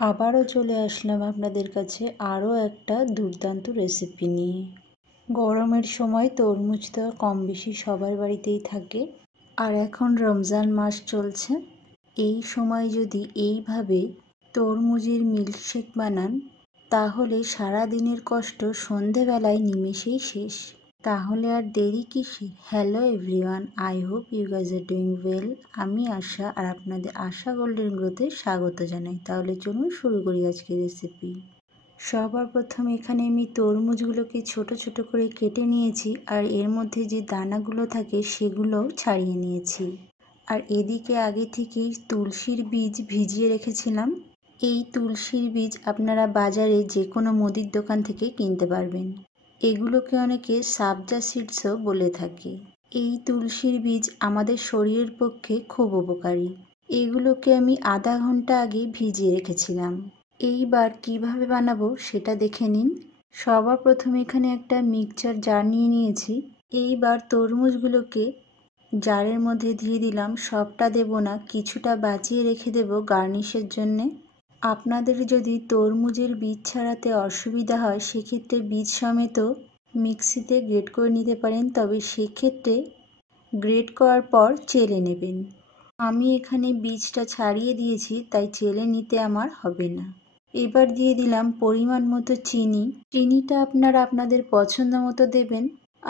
আবারও চলে আসলাম আপনাদের কাছে আরও একটা দুর্দান্ত রেসিপি নিয়ে। গরমের সময় তরমুজ তো কম বেশি সবার বাড়িতেই থাকে, আর এখন রমজান মাস চলছে। এই সময় যদি এইভাবে তরমুজের মিল্কশেক বানান, তাহলে সারা দিনের কষ্ট সন্ধেবেলায় নিমেষেই শেষ। তাহলে আর দেরি কিসের? Hello everyone, I hope you guys are doing well. আমি আশা, আর আপনাদের আশা গোল্ডেন গ্রোথে স্বাগত জানাই। তাহলে চলুন শুরু করি আজকের রেসিপি। সবার প্রথম এখানে আমি তরমুজগুলোকে ছোট ছোট করে কেটে নিয়েছি, আর এর মধ্যে যে দানাগুলো থাকে সেগুলোও ছাড়িয়ে নিয়েছি। আর এদিকে আগে থেকেই তুলসীর বীজ ভিজিয়ে রেখেছিলাম। এই তুলসীর বীজ আপনারা বাজারে যে কোনো মুদির দোকান থেকে কিনতে পারবেন। এগুলোকে অনেকে সাবজা সিডসও বলে থাকে। এই তুলসীর বীজ আমাদের শরীরের পক্ষে খুব উপকারী। এগুলোকে আমি আধা ঘন্টা আগে ভিজিয়ে রেখেছিলাম। এইবার কিভাবে বানাবো সেটা দেখে নিন। সবার প্রথমে এখানে একটা মিক্সচার জার নিয়ে নিয়েছি। এইবার তরমুজগুলোকে জারের মধ্যে দিয়ে দিলাম। সবটা দেব না, কিছুটা বাঁচিয়ে রেখে দেব গার্নিশের জন্যে। আপনাদের যদি তরমুজের বীজ ছাড়াতে অসুবিধা হয়, সেক্ষেত্রে বীজ সমেত মিক্সিতে গ্রেট করে নিতে পারেন, তবে সেক্ষেত্রে গ্রেট করার পর চেলে নেবেন। আমি এখানে বীজটা ছাড়িয়ে দিয়েছি, তাই চেলে নিতে আমার হবে না। এবার দিয়ে দিলাম পরিমাণ মতো চিনি। চিনিটা আপনারা আপনাদের পছন্দ মতো দেবেন,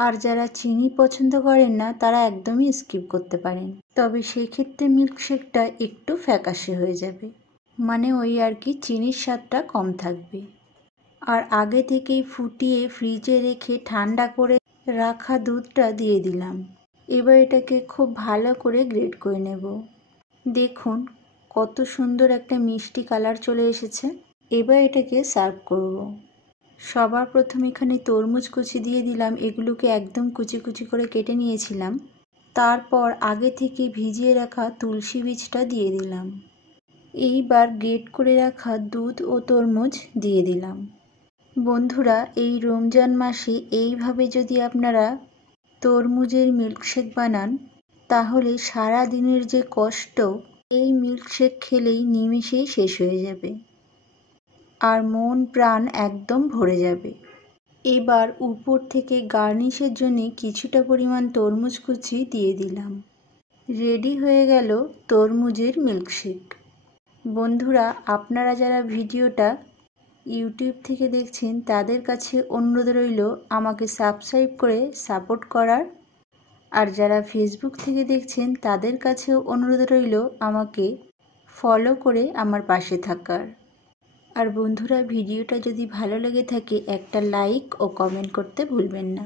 আর যারা চিনি পছন্দ করেন না তারা একদমই স্কিপ করতে পারেন। তবে সেক্ষেত্রে মিল্কশেকটা একটু ফ্যাকাশে হয়ে যাবে, মানে ওই আর কি, চিনির স্বাদটা কম থাকবে। আর আগে থেকেই ফুটিয়ে ফ্রিজে রেখে ঠান্ডা করে রাখা দুধটা দিয়ে দিলাম। এবার এটাকে খুব ভালো করে গ্রেট করে নেব। দেখুন কত সুন্দর একটা মিষ্টি কালার চলে এসেছে। এবার এটাকে সার্ভ করব। সবার প্রথমে এখানে তরমুজ কুচি দিয়ে দিলাম। এগুলোকে একদম কুচি কুচি করে কেটে নিয়েছিলাম। তারপর আগে থেকে ভিজিয়ে রাখা তুলসী বীজটা দিয়ে দিলাম। এইবার গ্রেট করে রাখা দুধ ও তরমুজ দিয়ে দিলাম। বন্ধুরা, এই রমজান মাসে এইভাবে যদি আপনারা তরমুজের মিল্কশেক বানান, তাহলে সারা দিনের যে কষ্ট এই মিল্কশেক খেলেই নিমেষেই শেষ হয়ে যাবে, আর মন প্রাণ একদম ভরে যাবে। এবার উপর থেকে গার্নিশের জন্য কিছুটা পরিমাণ তরমুজ কুচি দিয়ে দিলাম। রেডি হয়ে গেল তরমুজের মিল্কশেক। বন্ধুরা, আপনারা যারা ভিডিওটা ইউটিউব থেকে দেখছেন তাদের কাছে অনুরোধ রইল আমাকে সাবস্ক্রাইব করে সাপোর্ট করার, আর যারা ফেসবুক থেকে দেখছেন তাদের কাছেও অনুরোধ রইল আমাকে ফলো করে আমার পাশে থাকার। আর বন্ধুরা, ভিডিওটা যদি ভালো লেগে থাকে একটা লাইক ও কমেন্ট করতে ভুলবেন না।